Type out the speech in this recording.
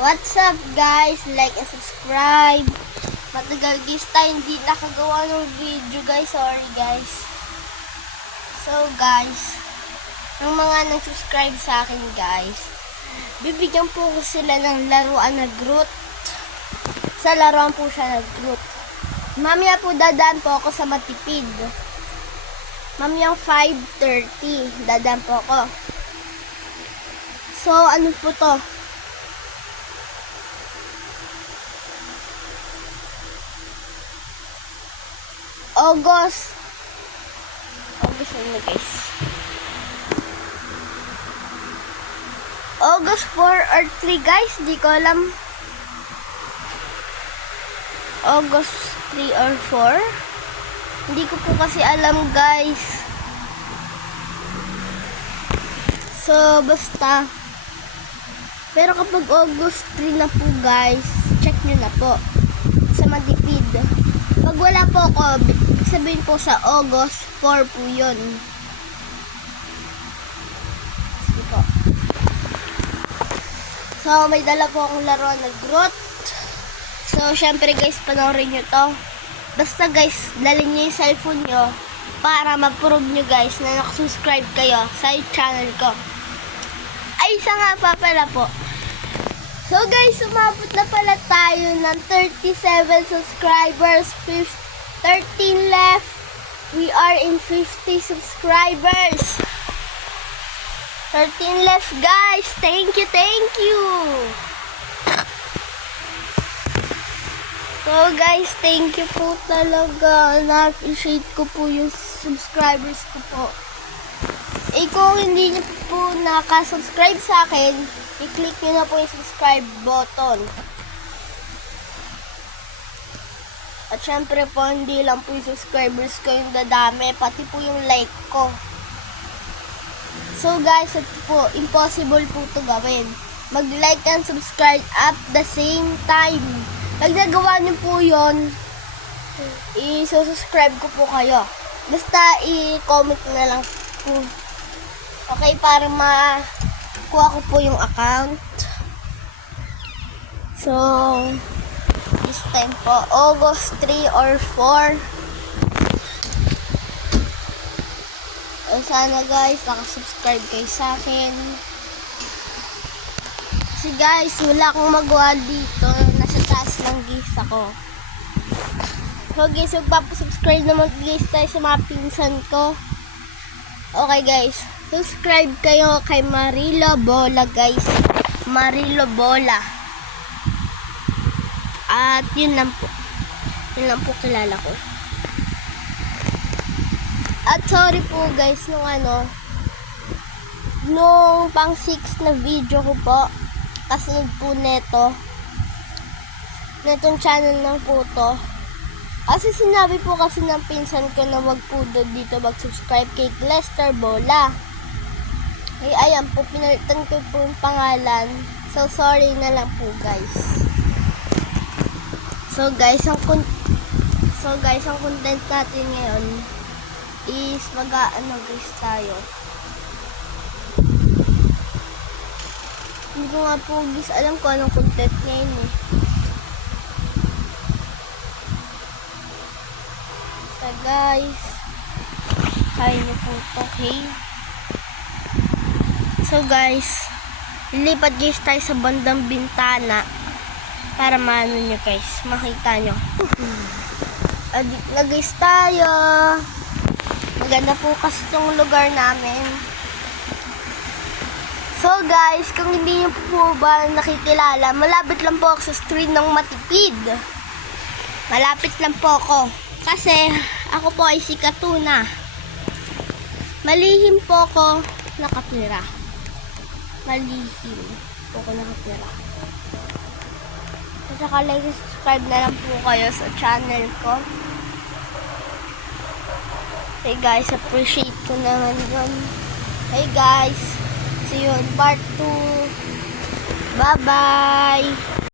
What's up guys? Like and subscribe. Matagal guys tayo hindi nakagawa ng video guys. Sorry guys. So guys, ng mga nag-subscribe sa akin guys, bibigyan po ko sila ng laruan na Groot. Sa laruan po siya na Groot. Mamaya po dadaan po ako sa matipid. Mamayang 5:30 dadaan po ako. So ano po to? August ano guys? August 4 or 3 guys, di ko alam. August 3 or 4? Hindi ko po kasi alam guys. So basta. Pero kapag August 3 na po guys, check nyo na po sa matipid. Pag wala po ako, sabihin po sa August 4 po yun. Sige po. So, may dala po akong laruan na Groot. So, syempre guys, panoorin nyo to. Basta guys, dalhin nyo yung cellphone nyo para ma-prove nyo guys na nakasubscribe kayo sa channel ko. Ay, isa nga pa pala po. So guys, umabot na pala tayo ng 37 subscribers. 13 left. We are in 50 subscribers. 13 left guys. Thank you, thank you. So guys, thank you po talaga. Na-appreciate ko po yung subscribers ko po. Kung hindi niyo po nakasubscribe sa akin, i-click nyo na po yung subscribe button. At syempre po, hindi lang po yung subscribers ko yung dadami, pati po yung like ko. So guys, ito po, impossible po ito gawin. Mag-like and subscribe at the same time. Pag nagawa nyo po yun, i-subscribe ko po kayo. Basta i-comment na lang po. Okay, para kuha ko po yung account. So, this time po, August 3 or 4. So, sana guys, nakasubscribe kayo sa akin. Kasi guys, wala akong magawa dito. Nasa taas lang guys ako. So guys, magpapasubscribe naman guys tayo sa mga pinsan ko. Okay guys. Subscribe kayo kay Marilo Bola guys. Marilo Bola. At yun lang po. Yun lang po kilala ko. At sorry po guys nung pang 6 na video ko po. Kasi po netong channel lang po to. Kasi sinabi po kasi ng pinsan ko na wag po dito mag-subscribe kay Lester Bola. Ay, ayan po, pinalitan ko po yung pangalan. So, sorry na lang po, guys. So, guys, ang content natin ngayon is guys, tayo. Hindi ko nga po, guys, alam ko anong content ngayon, eh. So, guys, kaya niyo po ito, okay? So guys, lilipat guys tayo sa bandang bintana para maano nyo guys, makita nyo. Adit na guys tayo. Maganda po kasi itong lugar namin. So guys, kung hindi nyo po ba nakikilala, malapit lang po ako sa screen ng matipid. Malapit lang po ako. Kasi ako po ay si Katuna. Malihim po ako nakatira. Malihim po ako nakatira. At saka like, subscribe na lang po kayo sa channel ko. Hey guys, appreciate ko naman yun. Hey guys, see you in part 2. Bye bye.